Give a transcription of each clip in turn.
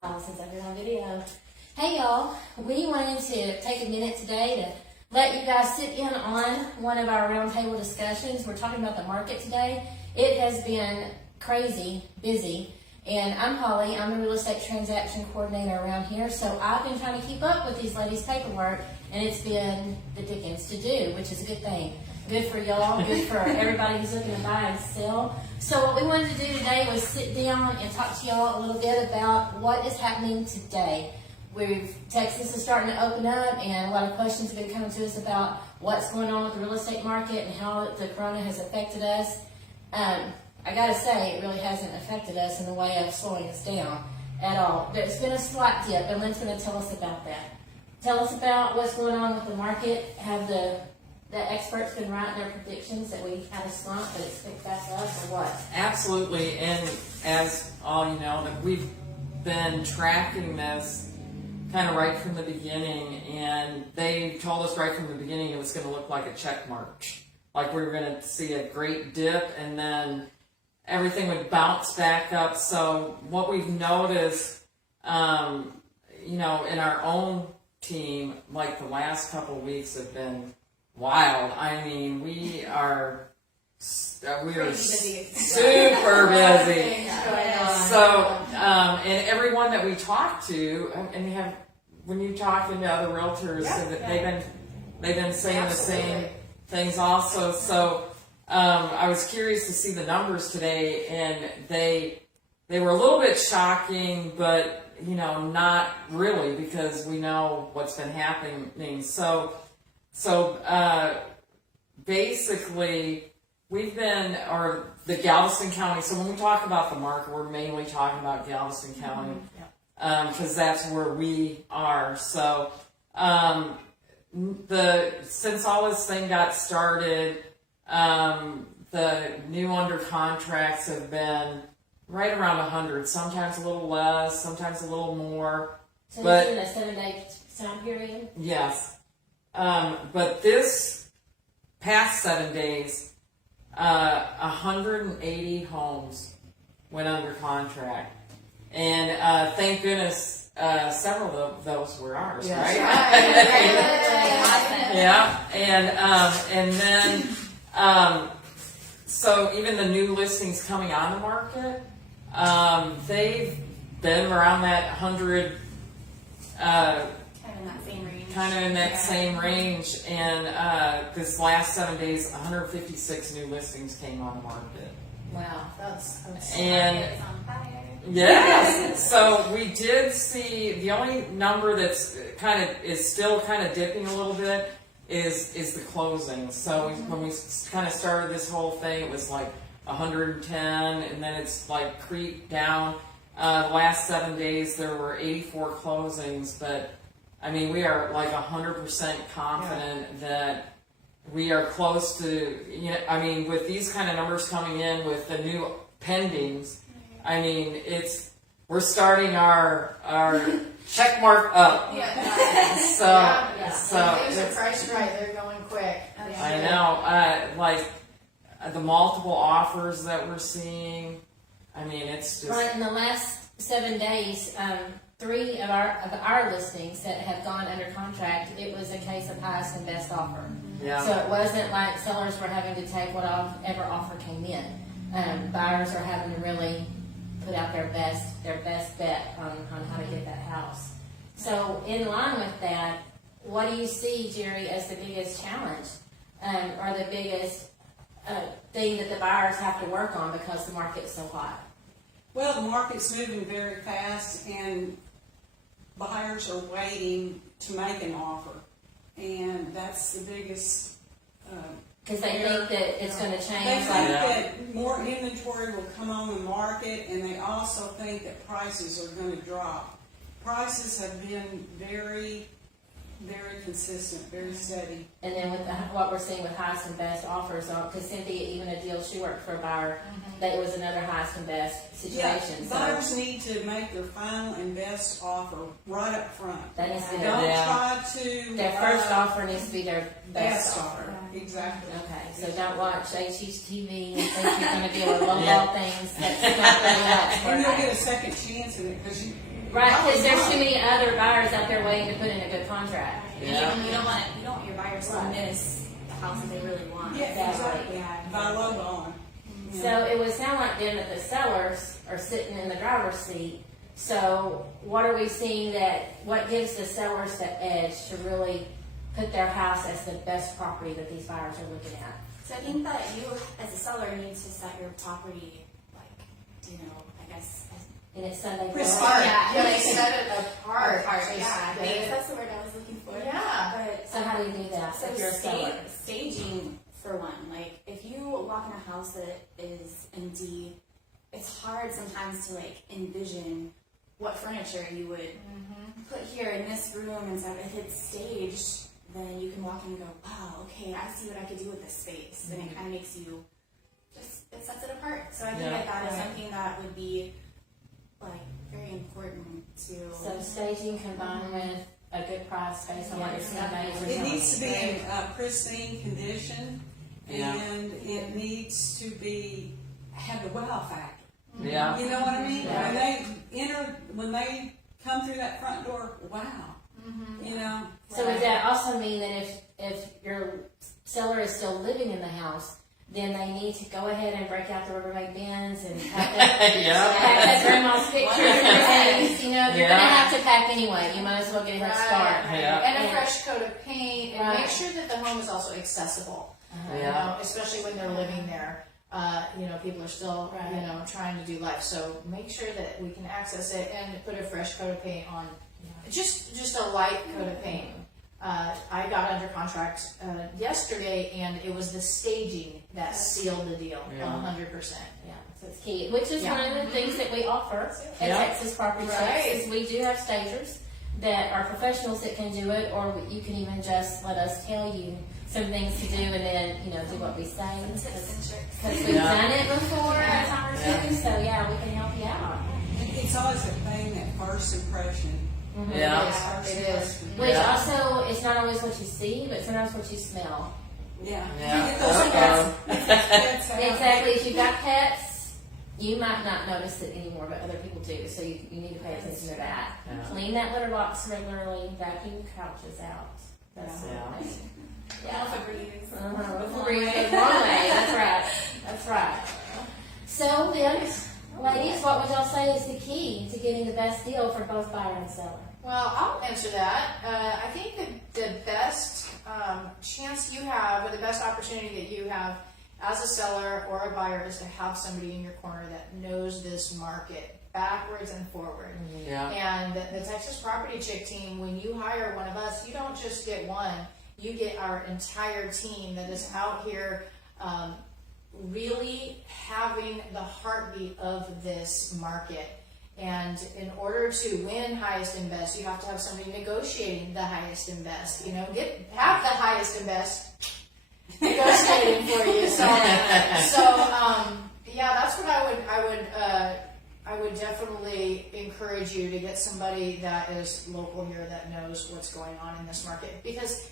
Since I've been on video. Hey y'all, we wanted to take a minute today to let you guys sit in on one of our roundtable discussions. We're talking about the market today. It has been crazy busy, and I'm Holly. I'm the real estate transaction coordinator around here, so I've been trying to keep up with these ladies' paperwork, and it's been the dickens to do, which is a good thing. Good for y'all, good for everybody who's looking to buy and sell. So what we wanted to do today was sit down and talk to y'all a little bit about what is happening today. Texas is starting to open up, and a lot of questions have been coming to us about what's going on with the real estate market and how the corona has affected us. I gotta say, it really hasn't affected us in the way of slowing us down at all. There's been a slight dip, and Lynn's gonna tell us about that. Tell us about what's going on with the market. Have the experts been right in their predictions that we had a slump, but it's picked back up, or what? Absolutely, and as all you know, that we've been tracking this kind of right from the beginning, and they told us right from the beginning it was going to look like a check march. Like we were going to see a great dip, and then everything would bounce back up. So what we've noticed, in our own team, like the last couple of weeks have been wild. I mean, we are super busy. So, and everyone that we talk to, and when you talk to other realtors, they've been saying the same things also. So, I was curious to see the numbers today, and they were a little bit shocking, but not really, because we know what's been happening. So basically, we've been, or the Galveston County, so when we talk about the market, we're mainly talking about Galveston County, because that's where we are. So, since all this thing got started, the new under contracts have been right around 100, sometimes a little less, sometimes a little more. So it's in a 7-day time period? Yes. But this past 7 days, 180 homes went under contract, and thank goodness, several of those were ours, right? Yeah, and then so even the new listings coming on the market, they've been around that 100. Kind of in that same range, and this last 7 days, 156 new listings came on the market. Wow, that's and yes, so we did see the only number that's still kind of dipping a little bit is the closings. So when we kind of started this whole thing, it was like 110, and then it's like creeped down. The last 7 days, there were 84 closings, but I mean, we are like 100% confident that we are close to, with these kind of numbers coming in with the new pendings, I mean, we're starting our check mark up. So things are priced right, they're going quick. I know, like the multiple offers that we're seeing, I mean, it's just. Right, in the last 7 days, 3 of our listings that have gone under contract, it was a case of highest and best offer. Yeah. So it wasn't like sellers were having to take whatever offer came in. Buyers are having to really put out their best bet on how to get that house. So in line with that, what do you see, Jerry, as the biggest challenge, or the biggest thing that the buyers have to work on because the market's so hot? Well, the market's moving very fast, and buyers are waiting to make an offer, and that's the biggest. Because they think that it's going to change. They think that more inventory will come on the market, and they also think that prices are going to drop. Prices have been very, very consistent, very steady. And then with what we're seeing with highest and best offers, because Cynthia, even a deal she worked for a buyer, that it was another highest and best situation. Yeah, buyers need to make their final and best offer right up front. That needs to be Don't try to. Their first offer needs to be their best offer. Exactly. Okay, so don't watch HGTV and think you're going to be able to lowball things. That's not really And you'll get a second chance in it, because Right, because there's too many other buyers out there waiting to put in a good contract. Yeah. You don't want your buyers to miss the house that they really want. Yeah, Exactly. exactly. By lowballing. So it would sound like then that the sellers are sitting in the driver's seat. So what are we seeing what gives the sellers the edge to really put their house as the best property that these buyers are looking at? So I think that you, as a seller, need to set your property, I guess, And it's Sunday. Apart. Yeah. Yeah, they set it apart. yeah, Just I think that's the word I was looking for. Yeah. But So how do you do that so if you're a seller? staging for one, like if you walk in a house that is empty, it's hard sometimes to envision what furniture you would put here in this room and stuff. If it's staged, then you can walk in and go, wow, okay, I see what I could do with this space. And it kind of makes you it sets it apart. So I think that is something that would be very important to. So staging combined with a good price based on what you're seeing. It needs to be in pristine condition, Yeah. and it needs to have the wow factor. Yeah. You know what I mean? Yeah. When they come through that front door, wow. You know? So would that also mean that if your seller is still living in the house, then they need to go ahead and break out the Rubbermaid bins and pack that grandma's pictures and things. You know, you're going to have to pack anyway. You might as well get a head start. Right. Yeah. And a fresh coat of paint, and Right. make sure that the home is also accessible. You Yeah. know, especially when they're living there. People are still, Right. trying to do life. So make sure that we can access it and put a fresh coat of paint on. Just a light coat of paint. I got under contract yesterday, and it was the staging that sealed the deal, Yeah. 100%. Yeah, so it's key, which is one of the things that we offer at Yeah. Texas Property Tax is we do have stagers that are professionals that can do it, or you can even just let us tell you some things to do and then, do what we say. Tips and tricks. Because we've Yeah. done it before as time or two, so yeah, we can help you out. It's always a thing, that first impression. Yeah. First It is. impression. Which Yeah. also, it's not always what you see, but sometimes what you smell. Yeah. Yeah. Get those pets out. Exactly, if you've got pets, you might not notice it anymore, but other people do, so you need to pay attention to that. Yeah. Clean that litter box regularly, vacuum couches out. That's the Yeah. thing. Yeah, Febreze. Febreze, wrong way, that's right. So then, ladies, what would y'all say is the key to getting the best deal for both buyer and seller? Well, I'll answer that. I think the best chance you have, or the best opportunity that you have as a seller or a buyer, is to have somebody in your corner that knows this market backwards and forward. Yeah. And the Texas Property Chick team, when you hire one of us, you don't just get one, you get our entire team that is out here really having the heartbeat of this market. And in order to win highest and best, you have to have somebody negotiating the highest and best. Have the highest and best negotiating for you. So that's what I would definitely encourage you to get somebody that is local here that knows what's going on in this market, because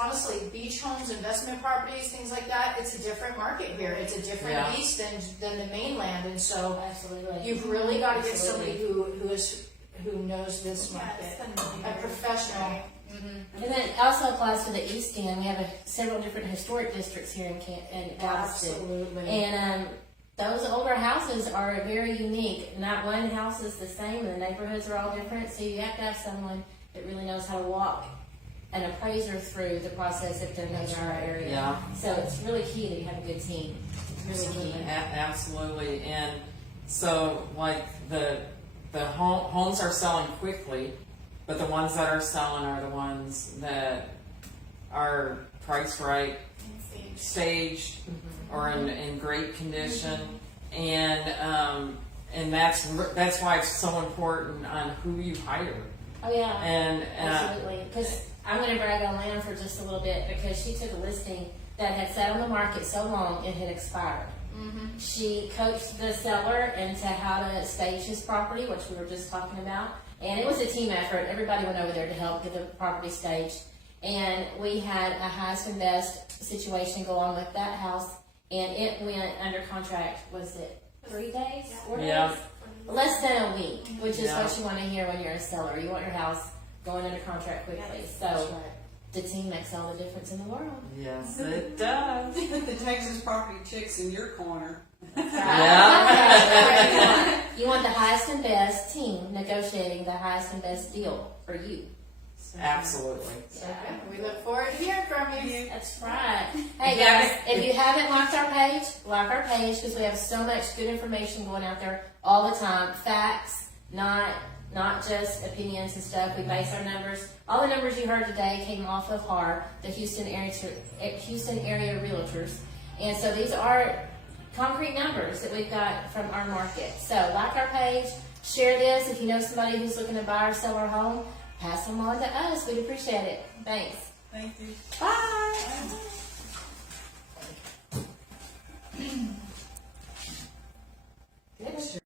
honestly, beach homes, investment properties, things like that, it's a different market here. It's a different beast than the mainland, and so Absolutely. you've really got to get somebody who knows this market, a professional. And then it also applies to the East End. We have several different historic districts here in Galveston. Absolutely. And those older houses are very unique. Not one house is the same, and the neighborhoods are all different. So you have to have someone that really knows how to walk an appraiser through the process if they're new to our area. Yeah. So it's really key that you have a good team. It's really key. Absolutely. And so, the homes are selling quickly, but the ones that are selling are the ones that are priced right, staged, or in great condition, and that's why it's so important on who you hire. Oh yeah. And Absolutely. Because I'm going to brag on Lan for just a little bit, because she took a listing that had sat on the market so long it had expired. She coached the seller into how to stage his property, which we were just talking about, and it was a team effort. Everybody went over there to help get the property staged, and we had a highest and best situation go on with that house, and it went under contract. Was it 3 days? 4 days? Yeah. less than a week, which is Yeah. what you want to hear when you're a seller. You want your house going under contract quickly. That's So right. the team makes all the difference in the world. Yes, it does. Put the Texas property chicks in your corner. Yeah. You want the highest and best team negotiating the highest and best deal for you. Absolutely. Okay. We look forward to hearing from you. That's right. Hey Yeah. guys, if you haven't liked our page, like our page because we have so much good information going out there all the time. Facts, not just opinions and stuff. We base our numbers. All the numbers you heard today came off of HAR, the Houston area realtors, and so these are concrete numbers that we've got from our market. So like our page, share this. If you know somebody who's looking to buy or sell our home, pass them on to us. We'd appreciate it. Thanks. Thank you. Bye. Good.